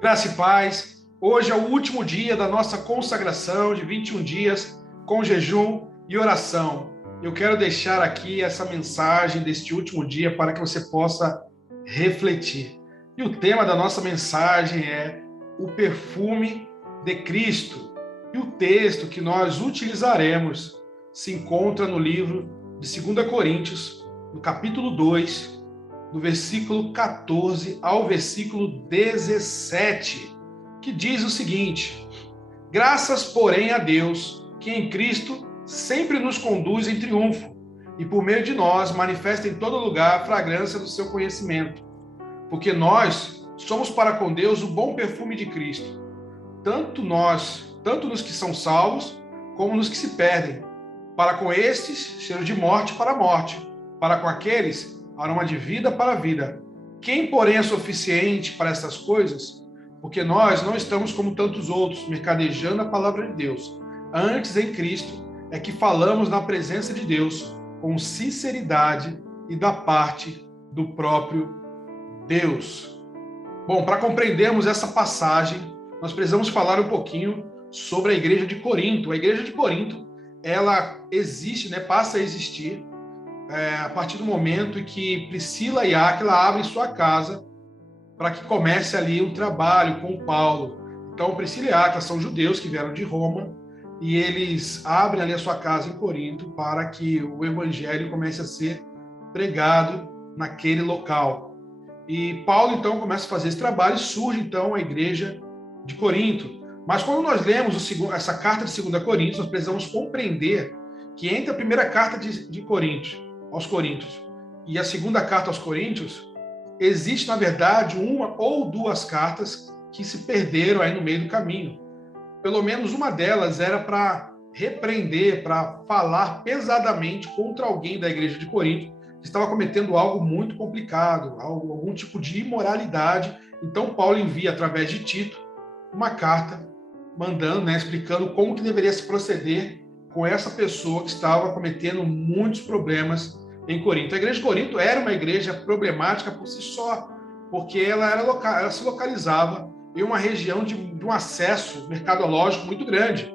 Graça e paz. Hoje é o último dia da nossa consagração de 21 dias com jejum e oração. Eu quero deixar aqui essa mensagem deste último dia para que você possa refletir. E o tema da nossa mensagem é o perfume de Cristo. E o texto que nós utilizaremos se encontra no livro de 2 Coríntios, no capítulo 2, do versículo 14 ao versículo 17, que diz o seguinte: graças, porém, a Deus, que em Cristo sempre nos conduz em triunfo, e por meio de nós manifesta em todo lugar a fragrância do seu conhecimento. Porque nós somos para com Deus o bom perfume de Cristo, tanto nos que são salvos, como nos que se perdem. Para com estes, cheiro de morte para a morte, para com aqueles, aroma de vida para a vida. Quem, porém, é suficiente para essas coisas? Porque nós não estamos como tantos outros, mercadejando a palavra de Deus. Antes, em Cristo, é que falamos na presença de Deus, com sinceridade e da parte do próprio Deus. Bom, para compreendermos essa passagem, nós precisamos falar um pouquinho sobre a igreja de Corinto. A igreja de Corinto, ela existe, passa a existir, a partir do momento em que Priscila e Áquila abrem sua casa para que comece ali um trabalho com Paulo. Então, Priscila e Áquila são judeus que vieram de Roma e eles abrem ali a sua casa em Corinto para que o evangelho comece a ser pregado naquele local. E Paulo, então, começa a fazer esse trabalho e surge, então, a igreja de Corinto. Mas quando nós lemos essa carta de 2 Coríntios, nós precisamos compreender que entre a primeira carta de Coríntios, aos Coríntios, e a segunda carta aos Coríntios, existe, na verdade, uma ou duas cartas que se perderam aí no meio do caminho. Pelo menos uma delas era para repreender, para falar pesadamente contra alguém da igreja de Corinto que estava cometendo algo muito complicado, algum tipo de imoralidade. Então, Paulo envia, através de Tito, uma carta mandando, explicando como que deveria se proceder com essa pessoa que estava cometendo muitos problemas em Corinto. A igreja de Corinto era uma igreja problemática por si só, porque ela se localizava em uma região de um acesso mercadológico muito grande.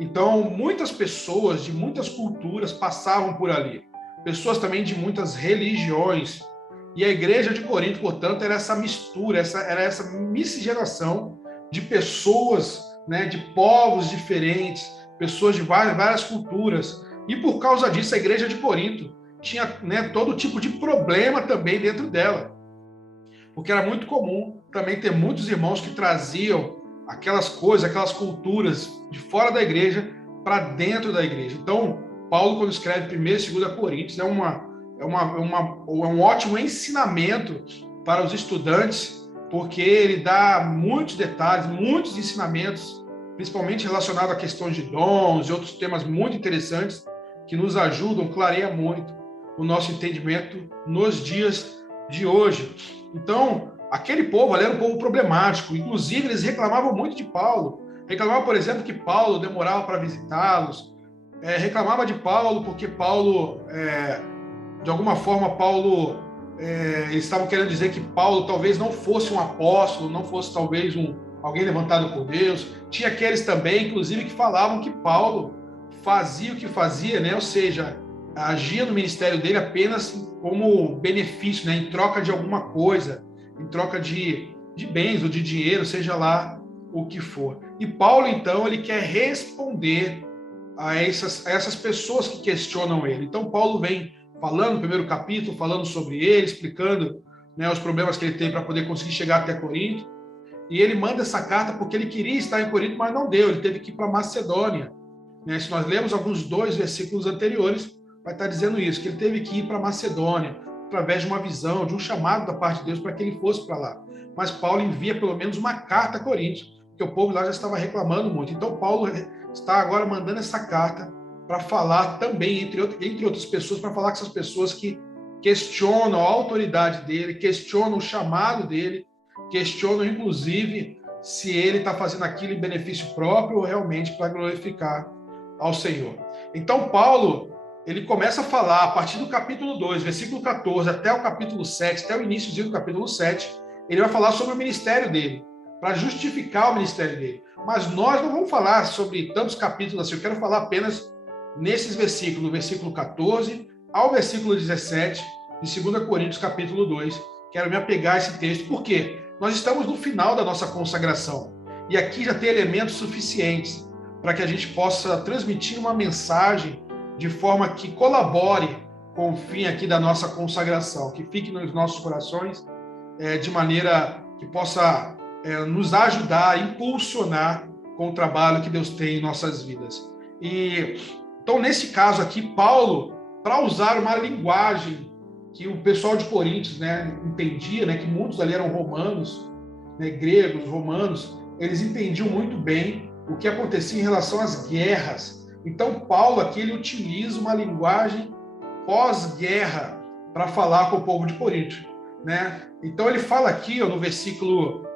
Então, muitas pessoas de muitas culturas passavam por ali, pessoas também de muitas religiões. E a igreja de Corinto, portanto, era essa mistura, era essa miscigenação de pessoas, de povos diferentes, pessoas de várias culturas. E por causa disso, a igreja de Corinto tinha todo tipo de problema também dentro dela. Porque era muito comum também ter muitos irmãos que traziam aquelas coisas, aquelas culturas de fora da igreja para dentro da igreja. Então, Paulo, quando escreve 1 e 2 Coríntios, é um ótimo ensinamento para os estudantes, porque ele dá muitos detalhes, muitos ensinamentos, principalmente relacionados a questões de dons e outros temas muito interessantes que nos ajudam, clareia muito o nosso entendimento nos dias de hoje. Então, aquele povo ali era um povo problemático, inclusive eles reclamavam muito de Paulo. Reclamavam, por exemplo, que Paulo demorava para visitá-los, reclamava de Paulo porque Paulo, de alguma forma, eles estavam querendo dizer que Paulo talvez não fosse um apóstolo, não fosse talvez alguém levantado por Deus. Tinha aqueles também, inclusive, que falavam que Paulo fazia o que fazia, ou seja, agia no ministério dele apenas como benefício, em troca de alguma coisa, em troca de bens ou de dinheiro, seja lá o que for. E Paulo, então, ele quer responder a essas pessoas que questionam ele. Então, Paulo vem falando no primeiro capítulo, falando sobre ele, explicando os problemas que ele tem para poder conseguir chegar até Corinto. E ele manda essa carta porque ele queria estar em Corinto, mas não deu. Ele teve que ir para Macedônia. Se nós lemos alguns 2 versículos anteriores, vai estar dizendo isso, que ele teve que ir para Macedônia, através de uma visão, de um chamado da parte de Deus para que ele fosse para lá. Mas Paulo envia pelo menos uma carta a Coríntios, porque o povo lá já estava reclamando muito. Então, Paulo está agora mandando essa carta para falar também, entre outras pessoas, para falar com essas pessoas que questionam a autoridade dele, questionam o chamado dele, questionam, inclusive, se ele está fazendo aquilo em benefício próprio ou realmente para glorificar ao Senhor. Então, Paulo, ele começa a falar, a partir do capítulo 2, versículo 14, até o capítulo 7, até o iníciozinho do capítulo 7, ele vai falar sobre o ministério dele. para justificar o ministério dele. Mas nós não vamos falar sobre tantos capítulos assim, eu quero falar apenas nesses versículos, do versículo 14 ao versículo 17, de 2 Coríntios, capítulo 2. Quero me apegar a esse texto, porque nós estamos no final da nossa consagração. E aqui já tem elementos suficientes para que a gente possa transmitir uma mensagem de forma que colabore com o fim aqui da nossa consagração, que fique nos nossos corações de maneira que possa nos ajudar a impulsionar com o trabalho que Deus tem em nossas vidas. Então, nesse caso aqui, Paulo, para usar uma linguagem que o pessoal de Coríntios, né, entendia, né, que muitos ali eram romanos, né, gregos, romanos, eles entendiam muito bem o que acontecia em relação às guerras. Então, Paulo aqui ele utiliza uma linguagem pós-guerra para falar com o povo de Corinto, né? Então, ele fala aqui, ó, no versículo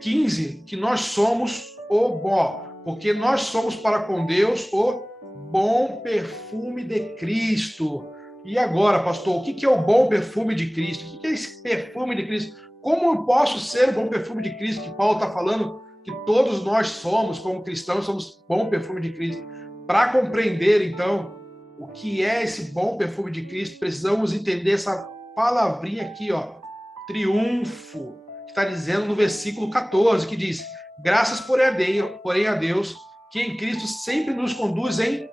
15, que nós somos o bom, porque nós somos para com Deus o bom perfume de Cristo. E agora, pastor, o que é o bom perfume de Cristo? O que é esse perfume de Cristo? Como eu posso ser o bom perfume de Cristo? Que Paulo está falando que todos nós somos, como cristãos, somos bom perfume de Cristo. Para compreender, então, o que é esse bom perfume de Cristo, precisamos entender essa palavrinha aqui, ó, triunfo, que está dizendo no versículo 14, que diz: graças, porém, a Deus, que em Cristo sempre nos conduz em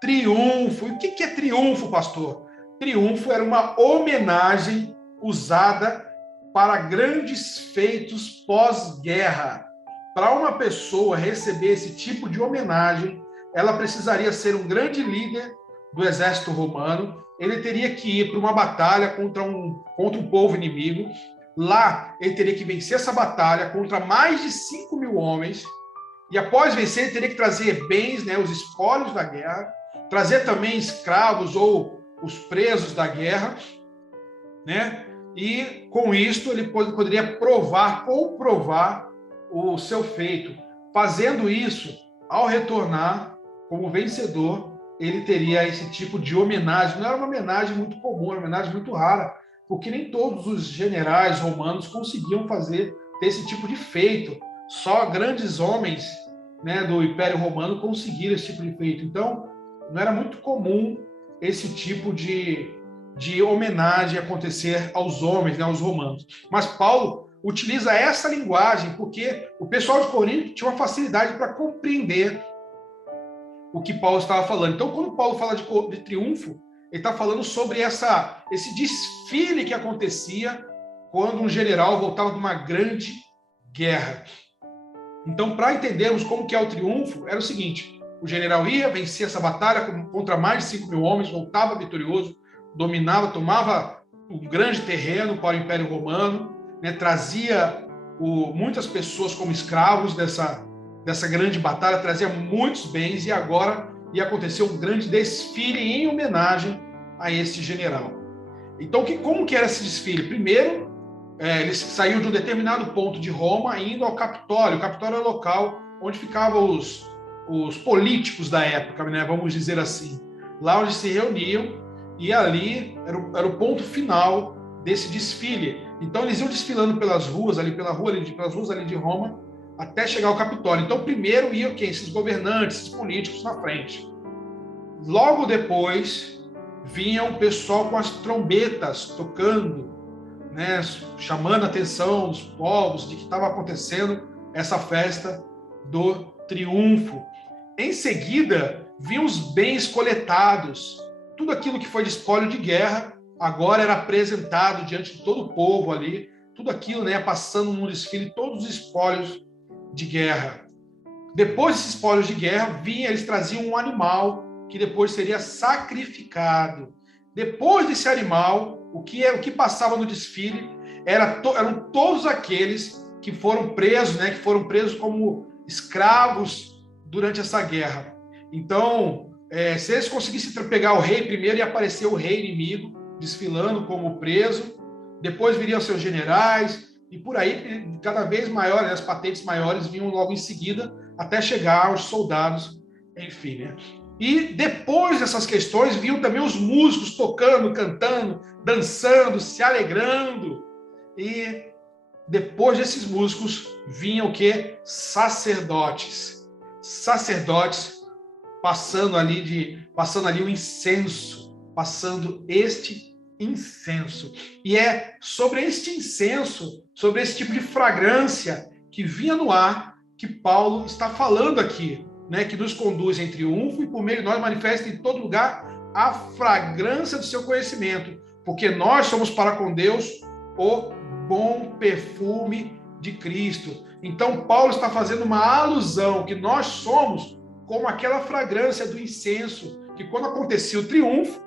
triunfo. E o que é triunfo, pastor? Triunfo era uma homenagem usada para grandes feitos pós-guerra. Para uma pessoa receber esse tipo de homenagem, ela precisaria ser um grande líder do exército romano, ele teria que ir para uma batalha contra um povo inimigo. Lá, ele teria que vencer essa batalha contra mais de 5.000 homens, e após vencer, ele teria que trazer bens, né, os espólios da guerra, trazer também escravos ou os presos da guerra, né? E com isso ele poderia comprovar o seu feito. Fazendo isso, ao retornar como vencedor, ele teria esse tipo de homenagem. Não era uma homenagem muito comum, era uma homenagem muito rara, porque nem todos os generais romanos conseguiam ter esse tipo de feito. Só grandes homens, né, do Império Romano conseguiram esse tipo de feito. Então, não era muito comum esse tipo de homenagem acontecer aos homens, né, aos romanos. Mas Paulo utiliza essa linguagem porque o pessoal de Corinto tinha uma facilidade para compreender o que Paulo estava falando. Então, quando Paulo fala de triunfo, ele está falando sobre esse desfile que acontecia quando um general voltava de uma grande guerra. Então, para entendermos como que é o triunfo, era o seguinte: o general ia, vencia essa batalha contra mais de 5.000 homens, voltava vitorioso, dominava, tomava um grande terreno para o Império Romano, né, trazia muitas pessoas como escravos dessa grande batalha, trazia muitos bens, e agora ia acontecer um grande desfile em homenagem a esse general. Então, como que era esse desfile? Primeiro, eles saíam de um determinado ponto de Roma indo ao Capitólio. O Capitólio é o local onde ficavam os políticos da época, né, vamos dizer assim. Lá onde se reuniam, e ali era o ponto final desse desfile. Então, eles iam desfilando pelas ruas ali de Roma, até chegar ao Capitólio. Então, primeiro iam quem? Esses governantes, esses políticos na frente. Logo depois, vinha o pessoal com as trombetas tocando, né, chamando a atenção dos povos de que estava acontecendo essa festa do triunfo. Em seguida, vinham os bens coletados. Tudo aquilo que foi de espólio de guerra, agora era apresentado diante de todo o povo ali. Tudo aquilo, né, passando num desfile, todos os espólios de guerra. Depois desses espólios de guerra, eles traziam um animal que depois seria sacrificado. Depois desse animal, o que passava no desfile eram todos aqueles que foram presos, né, que foram presos como escravos durante essa guerra. Então, se eles conseguissem pegar o rei primeiro, ia aparecer o rei inimigo desfilando como preso, depois viriam seus generais, e por aí, cada vez maior, né, as patentes maiores vinham logo em seguida, até chegar aos soldados, enfim, né? E depois dessas questões, vinham também os músicos tocando, cantando, dançando, se alegrando. E depois desses músicos, vinham o quê? Sacerdotes. Sacerdotes passando ali o incenso, passando este incenso. E é sobre este incenso, sobre esse tipo de fragrância que vinha no ar, que Paulo está falando aqui, né? Que nos conduz em triunfo e por meio de nós manifesta em todo lugar a fragrância do seu conhecimento, porque nós somos para com Deus o bom perfume de Cristo. Então Paulo está fazendo uma alusão que nós somos como aquela fragrância do incenso, que quando acontecia o triunfo,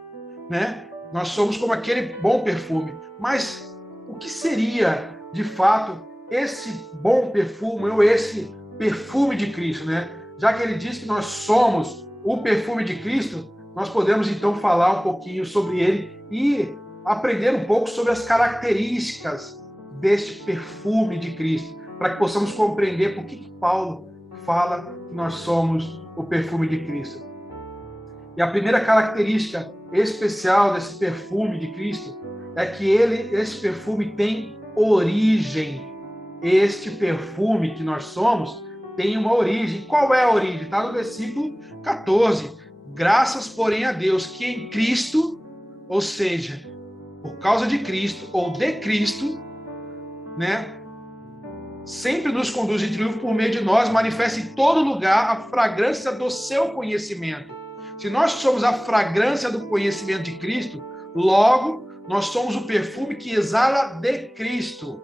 né, nós somos como aquele bom perfume. Mas o que seria, de fato, esse bom perfume, ou esse perfume de Cristo, né? Já que ele diz que nós somos o perfume de Cristo, nós podemos então falar um pouquinho sobre ele e aprender um pouco sobre as características deste perfume de Cristo, para que possamos compreender por que Paulo fala que nós somos o perfume de Cristo. E a primeira característica especial desse perfume de Cristo é que esse perfume tem origem. Este perfume que nós somos tem uma origem. Qual é a origem? Está no versículo 14. Graças, porém, a Deus que em Cristo, ou seja, por causa de Cristo ou de Cristo, né, sempre nos conduz em triunfo por meio de nós, manifesta em todo lugar a fragrância do seu conhecimento. Se nós somos a fragrância do conhecimento de Cristo, logo nós somos o perfume que exala de Cristo.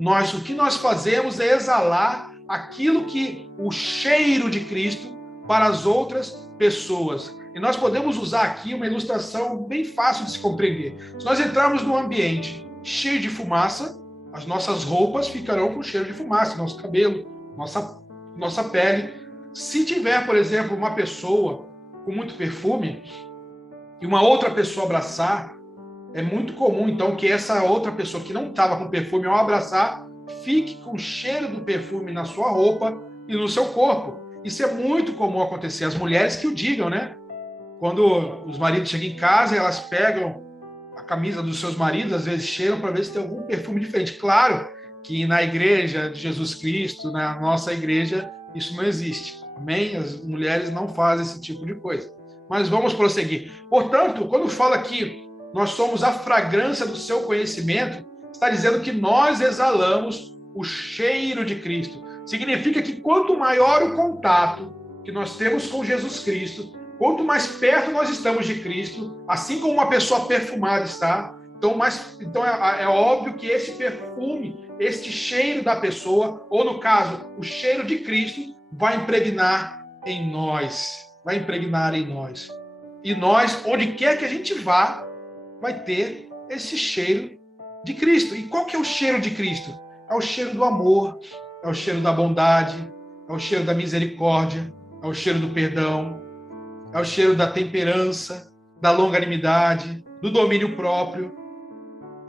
O que nós fazemos é exalar aquilo que o cheiro de Cristo para as outras pessoas. E nós podemos usar aqui uma ilustração bem fácil de se compreender. Se nós entrarmos num ambiente cheio de fumaça, as nossas roupas ficarão com cheiro de fumaça, nosso cabelo, nossa pele. Se tiver, por exemplo, uma pessoa com muito perfume e uma outra pessoa abraçar, é muito comum, então, que essa outra pessoa que não estava com perfume, ao abraçar, fique com o cheiro do perfume na sua roupa e no seu corpo. Isso é muito comum acontecer. As mulheres que o digam, né? Quando os maridos chegam em casa, elas pegam a camisa dos seus maridos, às vezes cheiram para ver se tem algum perfume diferente. Claro que na igreja de Jesus Cristo, na nossa igreja, isso não existe. Amém? As mulheres não fazem esse tipo de coisa. Mas vamos prosseguir. Portanto, quando fala que nós somos a fragrância do seu conhecimento, está dizendo que nós exalamos o cheiro de Cristo. Significa que quanto maior o contato que nós temos com Jesus Cristo, quanto mais perto nós estamos de Cristo, assim como uma pessoa perfumada está, então é óbvio que esse perfume, este cheiro da pessoa, ou no caso, o cheiro de Cristo, vai impregnar em nós. Vai impregnar em nós. E nós, onde quer que a gente vá, vai ter esse cheiro de Cristo. E qual que é o cheiro de Cristo? É o cheiro do amor, é o cheiro da bondade, é o cheiro da misericórdia, é o cheiro do perdão, é o cheiro da temperança, da longanimidade, do domínio próprio.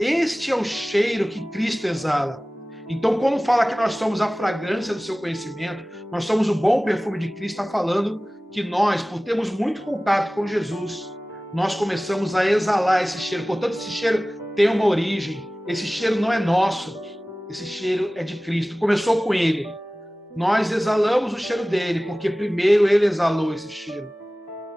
Este é o cheiro que Cristo exala. Então, quando fala que nós somos a fragrância do seu conhecimento, nós somos o bom perfume de Cristo, está falando que nós, por termos muito contato com Jesus, nós começamos a exalar esse cheiro. Portanto, esse cheiro tem uma origem. Esse cheiro não é nosso. Esse cheiro é de Cristo. Começou com ele. Nós exalamos o cheiro dele, porque primeiro ele exalou esse cheiro.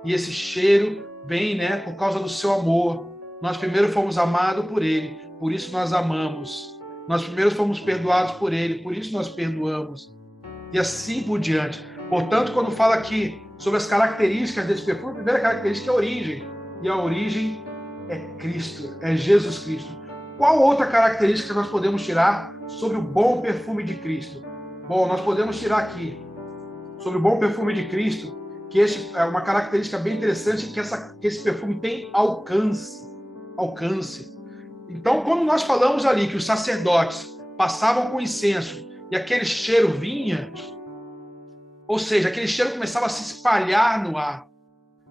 E esse cheiro vem, né, por causa do seu amor. Nós primeiro fomos amados por ele, por isso nós amamos. Nós primeiro fomos perdoados por ele, por isso nós perdoamos. E assim por diante. Portanto, quando fala aqui sobre as características desse perfume, a primeira característica é a origem. E a origem é Cristo, é Jesus Cristo. Qual outra característica nós podemos tirar sobre o bom perfume de Cristo? Bom, nós podemos tirar aqui, sobre o bom perfume de Cristo, que é uma característica bem interessante, que esse perfume tem alcance. Então, quando nós falamos ali que os sacerdotes passavam com incenso e aquele cheiro vinha, ou seja, aquele cheiro começava a se espalhar no ar,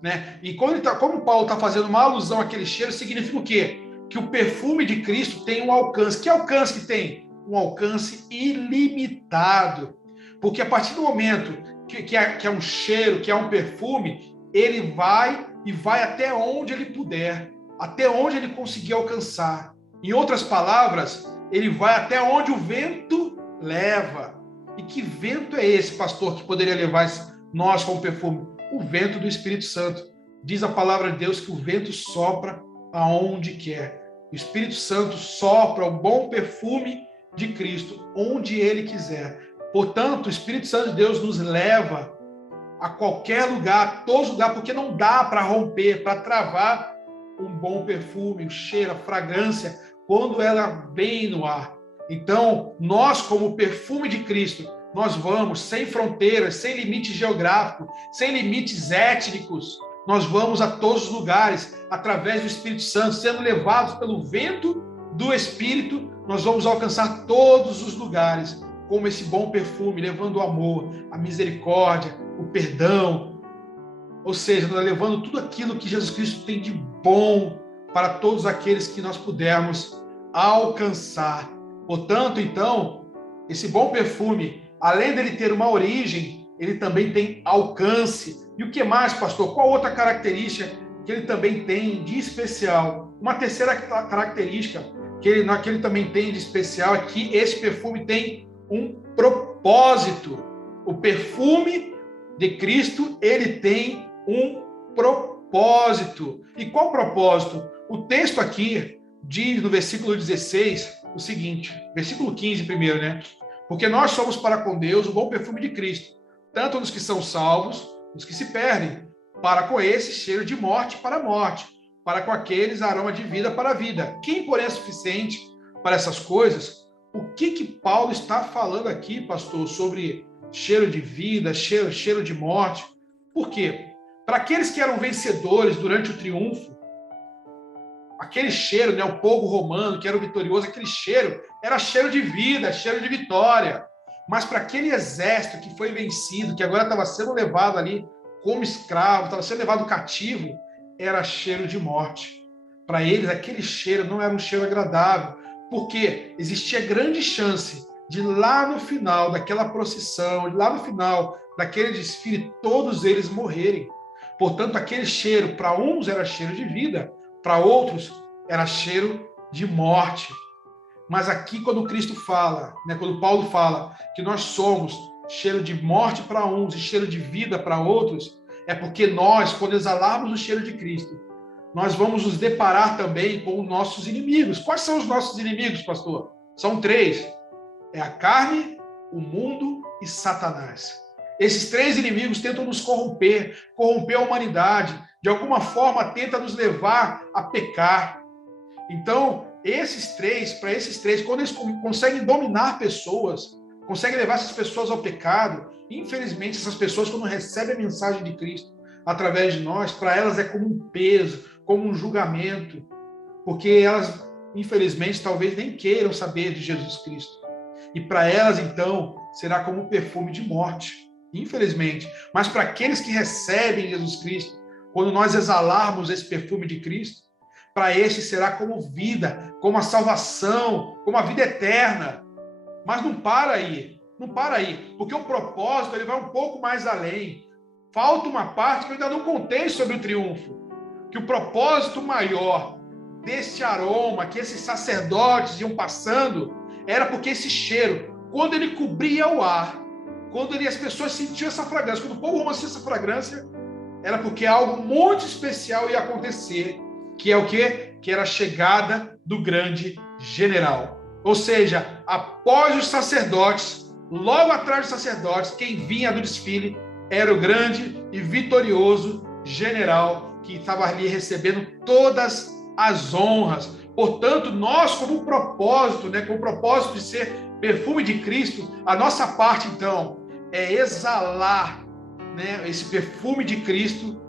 né? E como Paulo está fazendo uma alusão àquele cheiro, significa o quê? Que o perfume de Cristo tem um alcance. Que alcance que tem? Um alcance ilimitado. Porque a partir do momento que é um cheiro, que é um perfume, ele vai até onde ele puder, até onde ele conseguir alcançar. Em outras palavras, ele vai até onde o vento leva. E que vento é esse, pastor, que poderia levar nós como perfume? O vento do Espírito Santo. Diz a palavra de Deus que o vento sopra aonde quer. O Espírito Santo sopra o bom perfume de Cristo onde ele quiser. Portanto, o Espírito Santo de Deus nos leva a qualquer lugar, a todos os lugares, porque não dá para romper, para travar um bom perfume, o cheiro, a fragrância, quando ela vem no ar. Então, nós, como perfume de Cristo, nós vamos sem fronteiras, sem limite geográfico, sem limites étnicos, nós vamos a todos os lugares, através do Espírito Santo, sendo levados pelo vento do Espírito, nós vamos alcançar todos os lugares, como esse bom perfume, levando o amor, a misericórdia, o perdão, ou seja, nós levando tudo aquilo que Jesus Cristo tem de bom para todos aqueles que nós pudermos alcançar. Portanto, então, esse bom perfume, além dele ter uma origem, ele também tem alcance. E o que mais, pastor? Qual outra característica que ele também tem de especial? Uma terceira característica que ele também tem de especial é que esse perfume tem um propósito. O perfume de Cristo, ele tem um propósito. E qual propósito? O texto aqui diz no versículo 16 o seguinte, versículo 15 primeiro, né? Porque nós somos para com Deus o bom perfume de Cristo, tanto nos que são salvos, nos que se perdem, para com esse cheiro de morte para a morte, para com aqueles aroma de vida para a vida. Quem, porém, é suficiente para essas coisas? O que Paulo está falando aqui, pastor, sobre cheiro de vida, cheiro de morte? Por quê? Para aqueles que eram vencedores durante o triunfo, aquele cheiro, né, o povo romano que era o vitorioso, aquele cheiro era cheiro de vida, cheiro de vitória. Mas para aquele exército que foi vencido, que agora estava sendo levado ali como escravo, estava sendo levado cativo, era cheiro de morte. Para eles, aquele cheiro não era um cheiro agradável, porque existia grande chance de lá no final daquela procissão, de lá no final daquele desfile, todos eles morrerem. Portanto, aquele cheiro, para uns era cheiro de vida, para outros era cheiro de morte. Mas aqui, quando Cristo fala, né, quando Paulo fala que nós somos cheiro de morte para uns e cheiro de vida para outros, é porque nós, quando exalarmos o cheiro de Cristo, nós vamos nos deparar também com os nossos inimigos. Quais são os nossos inimigos, pastor? São 3. É a carne, o mundo e Satanás. Esses 3 inimigos tentam nos corromper a humanidade, de alguma forma tenta nos levar a pecar. Então, para esses três, quando eles conseguem dominar pessoas, conseguem levar essas pessoas ao pecado, infelizmente essas pessoas, quando recebem a mensagem de Cristo através de nós, para elas é como um peso, como um julgamento, porque elas, infelizmente, talvez nem queiram saber de Jesus Cristo. E para elas, então, será como um perfume de morte, infelizmente. Mas para aqueles que recebem Jesus Cristo, quando nós exalarmos esse perfume de Cristo, para este será como vida, como a salvação, como a vida eterna. Mas não para aí, porque o propósito ele vai um pouco mais além. Falta uma parte que eu ainda não contei sobre o triunfo, que o propósito maior deste aroma que esses sacerdotes iam passando era porque esse cheiro, quando ele cobria o ar, quando as pessoas sentiam essa fragrância, quando o povo romano sentia essa fragrância, era porque algo muito especial ia acontecer, que é o quê? Que era a chegada do grande general. Ou seja, após os sacerdotes, logo atrás dos sacerdotes, quem vinha do desfile era o grande e vitorioso general que estava ali recebendo todas as honras. Portanto, nós, como propósito, com o propósito de ser perfume de Cristo, a nossa parte, então, é exalar esse perfume de Cristo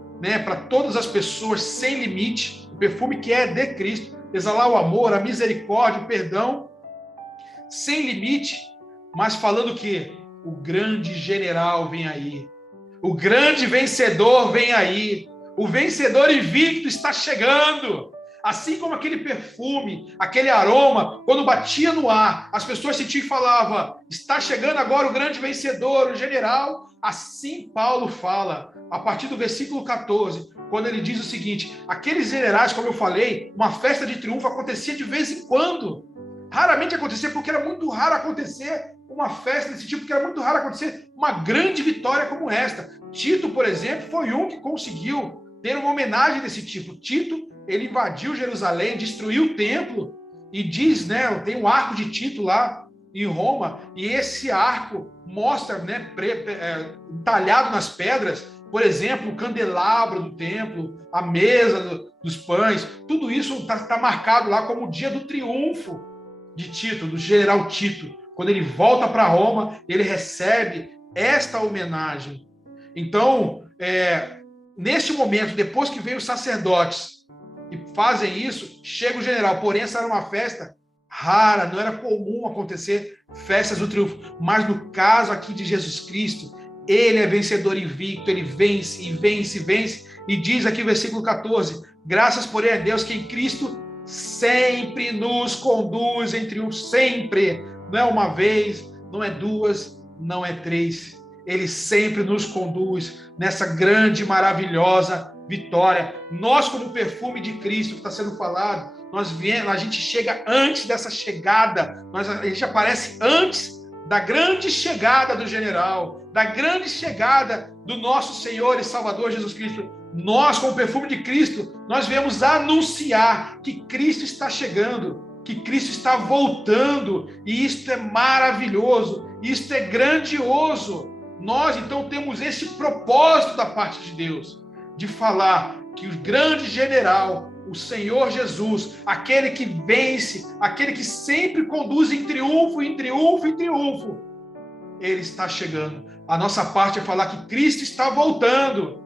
para todas as pessoas sem limite, o perfume que é de Cristo, exalar o amor, a misericórdia, o perdão, sem limite, mas falando que o grande general vem aí, o grande vencedor vem aí, o vencedor invicto está chegando. Assim como aquele perfume, aquele aroma, quando batia no ar, as pessoas sentiam e falavam, está chegando agora o grande vencedor, o general. Assim Paulo fala, a partir do versículo 14, quando ele diz o seguinte, aqueles generais, como eu falei, uma festa de triunfo acontecia de vez em quando. raramente acontecia, porque era muito raro acontecer uma festa desse tipo, porque era muito raro acontecer uma grande vitória como esta. Tito, por exemplo, foi um que conseguiu ter uma homenagem desse tipo. Tito, ele invadiu Jerusalém, destruiu o templo, e diz, né, tem um arco de Tito lá em Roma, e esse arco mostra, né, talhado nas pedras, por exemplo, o candelabro do templo, a mesa dos pães, tudo isso está marcado lá como o dia do triunfo de Tito, do general Tito. Quando ele volta para Roma, ele recebe esta homenagem. Então, neste momento, depois que veio os sacerdotes e fazem isso, chega o general. Porém, essa era uma festa rara, não era comum acontecer festas do triunfo. Mas no caso aqui de Jesus Cristo, ele é vencedor invicto, ele vence e vence e vence. E diz aqui o versículo 14, graças, porém, a Deus que em Cristo sempre nos conduz em triunfo, sempre. Não é uma vez, não é duas, não é três. Ele sempre nos conduz nessa grande, maravilhosa vitória. Nós, como perfume de Cristo, que está sendo falado, a gente chega antes dessa chegada, a gente aparece antes da grande chegada do general, da grande chegada do nosso Senhor e Salvador Jesus Cristo. Nós, como perfume de Cristo, nós viemos anunciar que Cristo está chegando, que Cristo está voltando, e isto é maravilhoso, isto é grandioso. Nós, então, temos esse propósito da parte de Deus, de falar que o grande general, o Senhor Jesus, aquele que vence, aquele que sempre conduz em triunfo, em triunfo, em triunfo, ele está chegando. A nossa parte é falar que Cristo está voltando,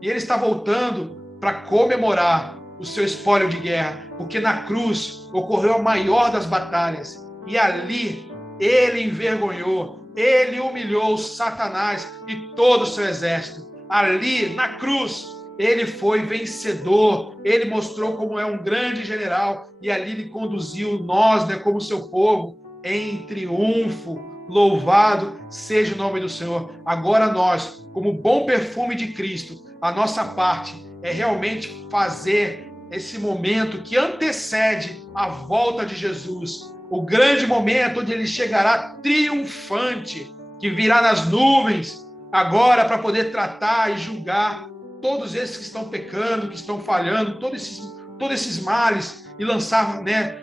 e ele está voltando para comemorar o seu espólio de guerra, porque na cruz ocorreu a maior das batalhas, e ali ele envergonhou, ele humilhou Satanás e todo o seu exército. Ali na cruz ele foi vencedor, ele mostrou como é um grande general, e ali ele conduziu nós, né, como seu povo, em triunfo. Louvado seja o nome do Senhor. Agora nós, como bom perfume de Cristo, a nossa parte é realmente fazer esse momento que antecede a volta de Jesus, o grande momento onde ele chegará triunfante, que virá nas nuvens, agora para poder tratar e julgar todos esses que estão pecando, que estão falhando, todos esses males, e lançar, né,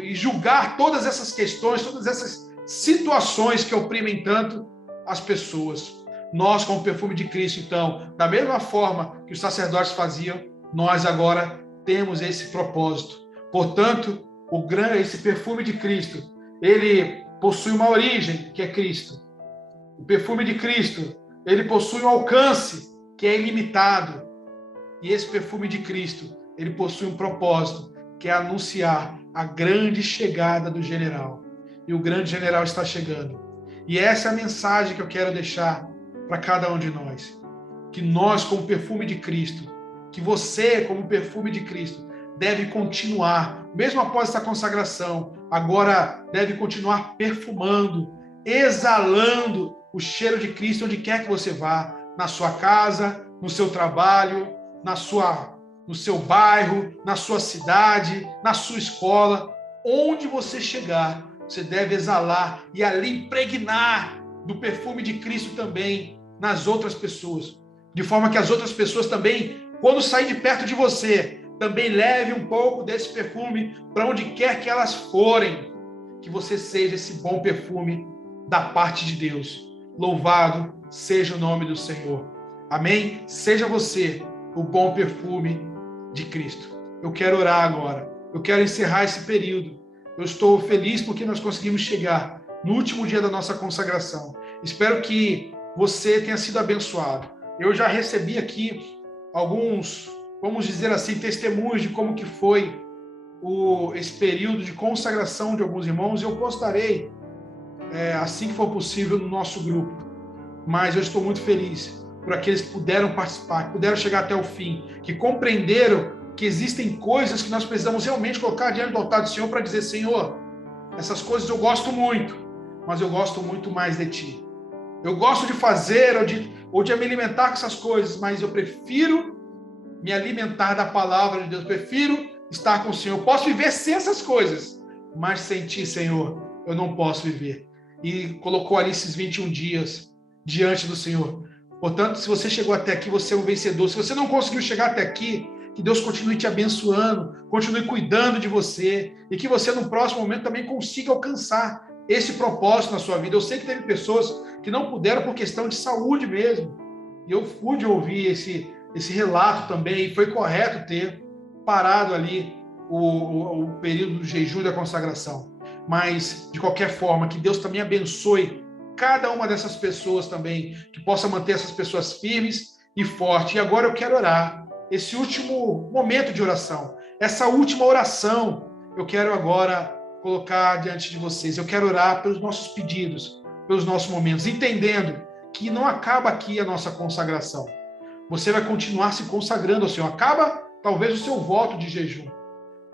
e julgar todas essas questões, todas essas situações que oprimem tanto as pessoas. Nós, como perfume de Cristo, então, da mesma forma que os sacerdotes faziam, nós agora temos esse propósito. Portanto, esse perfume de Cristo, ele possui uma origem, que é Cristo. O perfume de Cristo, ele possui um alcance, que é ilimitado. E esse perfume de Cristo, ele possui um propósito, que é anunciar a grande chegada do general. E o grande general está chegando. E essa é a mensagem que eu quero deixar para cada um de nós. Que nós, como perfume de Cristo, que você, como perfume de Cristo, deve continuar, mesmo após essa consagração, agora deve continuar perfumando, exalando o cheiro de Cristo onde quer que você vá, na sua casa, no seu trabalho, no seu bairro, na sua cidade, na sua escola, onde você chegar, você deve exalar e ali impregnar do perfume de Cristo também nas outras pessoas, de forma que as outras pessoas também, quando sair de perto de você, também leve um pouco desse perfume para onde quer que elas forem, que você seja esse bom perfume da parte de Deus. Louvado seja o nome do Senhor. Amém? Seja você o bom perfume de Cristo. Eu quero orar agora. Eu quero encerrar esse período. Eu estou feliz porque nós conseguimos chegar no último dia da nossa consagração. Espero que você tenha sido abençoado. Eu já recebi aqui alguns, vamos dizer assim, testemunhos de como que foi esse período de consagração de alguns irmãos. Eu postarei assim que for possível no nosso grupo. Mas eu estou muito feliz por aqueles que puderam participar, que puderam chegar até o fim, que compreenderam que existem coisas que nós precisamos realmente colocar diante do altar do Senhor para dizer: Senhor, essas coisas eu gosto muito, mas eu gosto muito mais de Ti. Eu gosto de fazer ou de me alimentar com essas coisas, mas eu prefiro me alimentar da palavra de Deus, eu prefiro estar com o Senhor. Eu posso viver sem essas coisas, mas sem ti, Senhor, eu não posso viver. E colocou ali esses 21 dias diante do Senhor. Portanto, se você chegou até aqui, você é um vencedor. Se você não conseguiu chegar até aqui, que Deus continue te abençoando, continue cuidando de você, e que você, no próximo momento, também consiga alcançar esse propósito na sua vida. Eu sei que teve pessoas que não puderam por questão de saúde mesmo. E eu pude ouvir esse relato também, e foi correto ter parado ali o período do jejum e da consagração. Mas, de qualquer forma, que Deus também abençoe cada uma dessas pessoas também, que possa manter essas pessoas firmes e fortes. E agora eu quero orar, esse último momento de oração, essa última oração, eu quero agora colocar diante de vocês. Eu quero orar pelos nossos pedidos, pelos nossos momentos, entendendo que não acaba aqui a nossa consagração. Você vai continuar se consagrando ao Senhor. Acaba, talvez, o seu voto de jejum,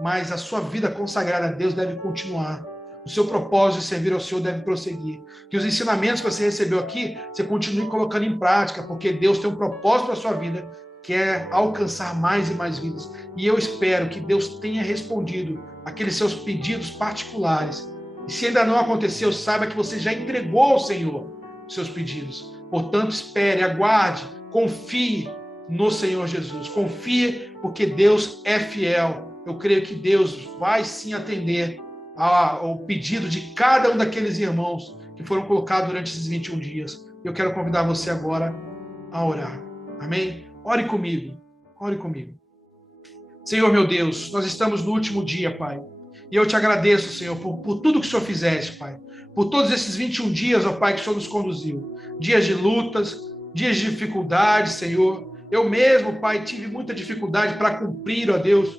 mas a sua vida consagrada a Deus deve continuar. O seu propósito de servir ao Senhor deve prosseguir. Que os ensinamentos que você recebeu aqui, você continue colocando em prática, porque Deus tem um propósito para a sua vida, que é alcançar mais e mais vidas. E eu espero que Deus tenha respondido aqueles seus pedidos particulares. E se ainda não aconteceu, saiba que você já entregou ao Senhor os seus pedidos. Portanto, espere, aguarde, confie no Senhor Jesus. Confie, porque Deus é fiel. Eu creio que Deus vai sim atender ao pedido de cada um daqueles irmãos que foram colocados durante esses 21 dias. Eu quero convidar você agora a orar. Amém? Ore comigo. Ore comigo. Senhor, meu Deus, nós estamos no último dia, Pai. E eu te agradeço, Senhor, por tudo que o Senhor fizeste, Pai. Por todos esses 21 dias, ó Pai, que o Senhor nos conduziu. Dias de lutas, dias de dificuldades, Senhor. Eu mesmo, Pai, tive muita dificuldade para cumprir, ó Deus,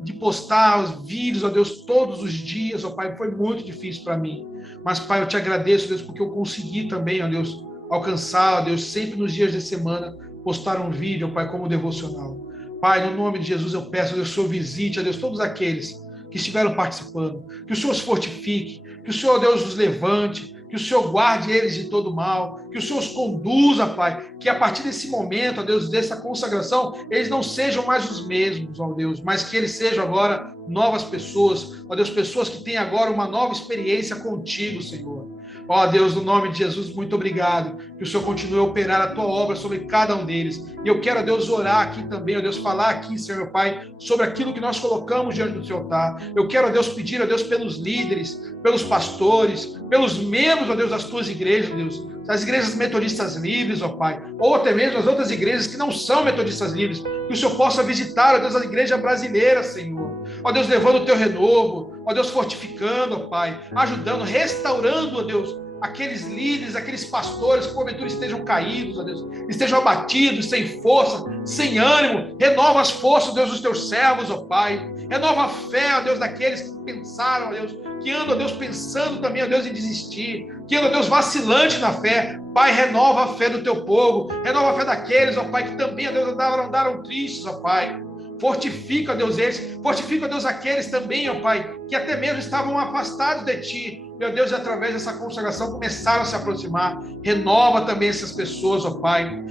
de postar os vídeos, ó Deus, todos os dias, ó Pai, foi muito difícil para mim. Mas, Pai, eu te agradeço, Deus, porque eu consegui também, ó Deus, alcançar, ó Deus, sempre nos dias de semana, postar um vídeo, ó Pai, como devocional. Pai, no nome de Jesus, eu peço, ó Deus, que o Senhor visite, ó Deus, todos aqueles que estiveram participando, que o Senhor os fortifique, que o Senhor, Deus, os levante, que o Senhor guarde eles de todo mal, que o Senhor os conduza, Pai, que a partir desse momento, ó Deus, dessa consagração, eles não sejam mais os mesmos, ó Deus, mas que eles sejam agora novas pessoas, ó Deus, pessoas que têm agora uma nova experiência contigo, Senhor. Ó Deus, no nome de Jesus, muito obrigado, que o Senhor continue a operar a tua obra sobre cada um deles. E eu quero, ó Deus, orar aqui também, ó Deus, falar aqui, Senhor meu Pai, sobre aquilo que nós colocamos diante do Teu altar. Eu quero, ó Deus, pedir, ó Deus, pelos líderes, pelos pastores, pelos membros, ó Deus, das tuas igrejas, ó Deus, das igrejas metodistas livres, ó Pai, ou até mesmo as outras igrejas que não são metodistas livres, que o Senhor possa visitar, ó Deus, a igreja brasileira, Senhor. Ó Deus, levando o Teu renovo, ó Deus, fortificando, ó Pai, ajudando, restaurando, ó Deus, aqueles líderes, aqueles pastores que porventura estejam caídos, ó Deus, estejam abatidos, sem força, sem ânimo. Renova as forças, Deus, dos Teus servos, ó Pai. Renova a fé, ó Deus, daqueles que pensaram, ó Deus, que andam, ó Deus, pensando também, ó Deus, em desistir, que andam, ó Deus, vacilante na fé. Pai, renova a fé do Teu povo, renova a fé daqueles, ó Pai, que também, ó Deus, andaram tristes, ó Pai. Fortifica, Deus, eles, fortifica, Deus, aqueles também, ó Pai, que até mesmo estavam afastados de Ti, meu Deus, e através dessa consagração começaram a se aproximar. Renova também essas pessoas, ó Pai.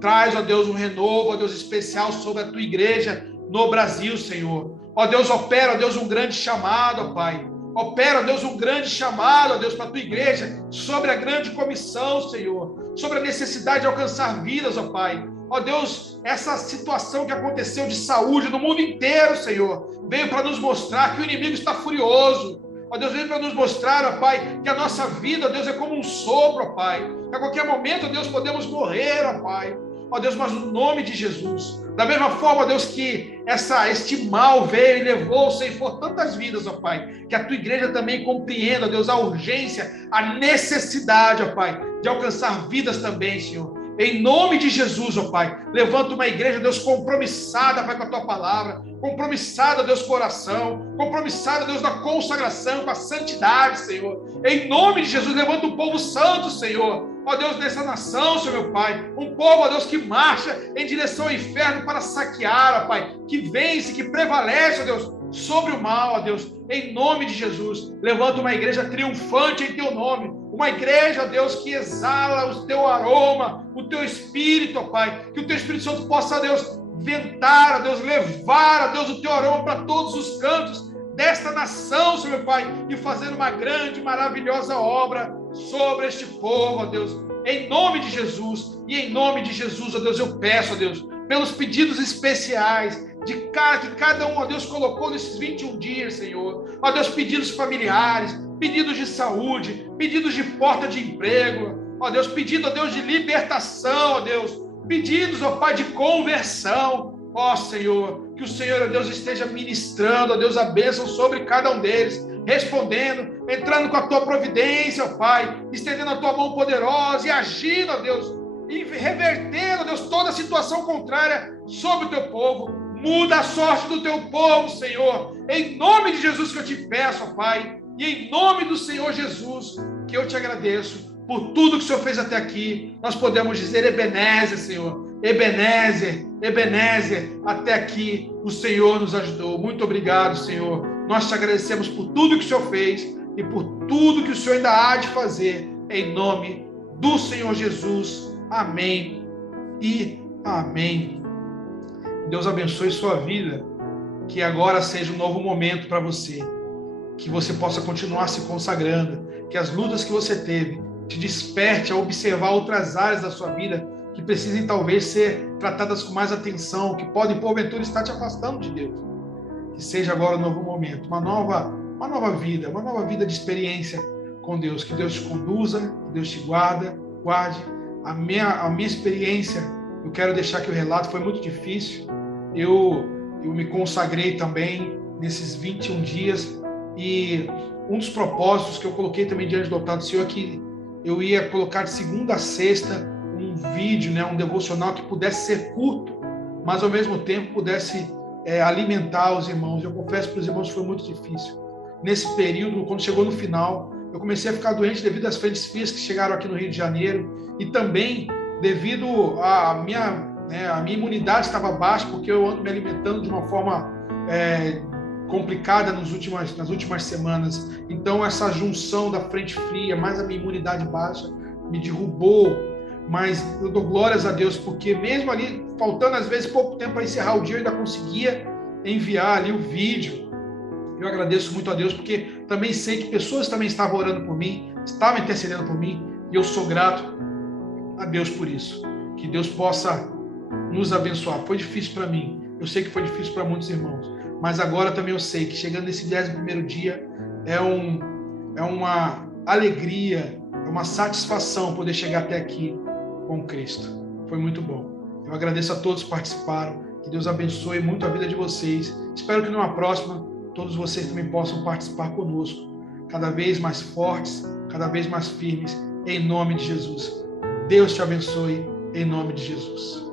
Traz, ó Deus, um renovo, ó Deus, especial sobre a Tua igreja no Brasil, Senhor. Ó Deus, opera, ó Deus, um grande chamado, ó Pai. Opera, ó Deus, um grande chamado, ó Deus, para a Tua igreja, sobre a grande comissão, Senhor, sobre a necessidade de alcançar vidas, ó Pai. Ó Deus, essa situação que aconteceu de saúde no mundo inteiro, Senhor, veio para nos mostrar que o inimigo está furioso. Ó Deus, veio para nos mostrar, ó Pai, que a nossa vida, ó Deus, é como um sopro, ó Pai. Que a qualquer momento, ó Deus, podemos morrer, ó Pai. Ó Deus, mas no nome de Jesus, da mesma forma, ó Deus, que este mal veio e levou, ceifou tantas vidas, ó Pai, que a Tua igreja também compreenda, ó Deus, a urgência, a necessidade, ó Pai, de alcançar vidas também, Senhor. Em nome de Jesus, ó Pai, levanta uma igreja, Deus, compromissada, Pai, com a Tua palavra, compromissada, Deus, com a oração, compromissada, Deus, na consagração, com a santidade, Senhor. Em nome de Jesus, levanta um povo santo, Senhor, ó Deus, nessa nação, Senhor meu Pai, um povo, ó Deus, que marcha em direção ao inferno para saquear, ó Pai, que vence, que prevalece, ó Deus, sobre o mal, ó Deus, em nome de Jesus. Levanta uma igreja triunfante em Teu nome, uma igreja, ó Deus, que exala o Teu aroma, o Teu Espírito, ó Pai, que o Teu Espírito Santo possa, ó Deus, ventar, ó Deus, levar, ó Deus, o Teu aroma para todos os cantos desta nação, Senhor Pai, e fazer uma grande, maravilhosa obra sobre este povo, ó Deus, em nome de Jesus. E em nome de Jesus, ó Deus, eu peço, ó Deus, pelos pedidos especiais que cada um, ó Deus, colocou nesses 21 dias, Senhor. Ó Deus, pedidos familiares, pedidos de saúde, pedidos de porta de emprego, ó Deus, pedido, ó Deus, de libertação, ó Deus, pedidos, ó Pai, de conversão, ó Senhor, que o Senhor, ó Deus, esteja ministrando, ó Deus, a bênção sobre cada um deles, respondendo, entrando com a tua providência, ó Pai, estendendo a tua mão poderosa e agindo, ó Deus, e revertendo, ó Deus, toda a situação contrária sobre o teu povo. Muda a sorte do teu povo, Senhor, em nome de Jesus que eu te peço, ó Pai, e em nome do Senhor Jesus que eu te agradeço por tudo que o Senhor fez até aqui. Nós podemos dizer Ebenezer, Senhor, Ebenezer, Ebenezer, até aqui o Senhor nos ajudou. Muito obrigado, Senhor. Nós te agradecemos por tudo que o Senhor fez e por tudo que o Senhor ainda há de fazer, em nome do Senhor Jesus. Amém e amém. Deus abençoe sua vida, que agora seja um novo momento para você, que você possa continuar se consagrando, que as lutas que você teve te desperte a observar outras áreas da sua vida que precisem talvez ser tratadas com mais atenção, que podem porventura estar te afastando de Deus. Que seja agora um novo momento, uma nova vida de experiência com Deus. Que Deus te conduza, que Deus te guarde. A minha experiência, eu quero deixar aqui o relato, foi muito difícil. Eu me consagrei também nesses 21 dias e um dos propósitos que eu coloquei também diante do altar do Senhor é que eu ia colocar de segunda a sexta um vídeo, né, um devocional que pudesse ser curto, mas ao mesmo tempo pudesse alimentar os irmãos. Eu confesso para os irmãos que foi muito difícil. Nesse período, quando chegou no final, eu comecei a ficar doente devido às frentes frias que chegaram aqui no Rio de Janeiro e também devido à minha imunidade estava baixa, porque eu ando me alimentando de uma forma complicada nas últimas semanas. Então, essa junção da frente fria, mais a minha imunidade baixa, me derrubou. Mas eu dou glórias a Deus, porque mesmo ali, faltando às vezes pouco tempo para encerrar o dia, eu ainda conseguia enviar ali o vídeo. Eu agradeço muito a Deus, porque também sei que pessoas também estavam orando por mim, estavam intercedendo por mim, e eu sou grato a Deus por isso. Que Deus possa nos abençoar. Foi difícil para mim, eu sei que foi difícil para muitos irmãos, mas agora também eu sei que chegando nesse 11º dia é uma alegria, é uma satisfação poder chegar até aqui com Cristo. Foi muito bom. Eu agradeço a todos que participaram, que Deus abençoe muito a vida de vocês. Espero que numa próxima todos vocês também possam participar conosco, cada vez mais fortes, cada vez mais firmes, em nome de Jesus. Deus te abençoe, em nome de Jesus.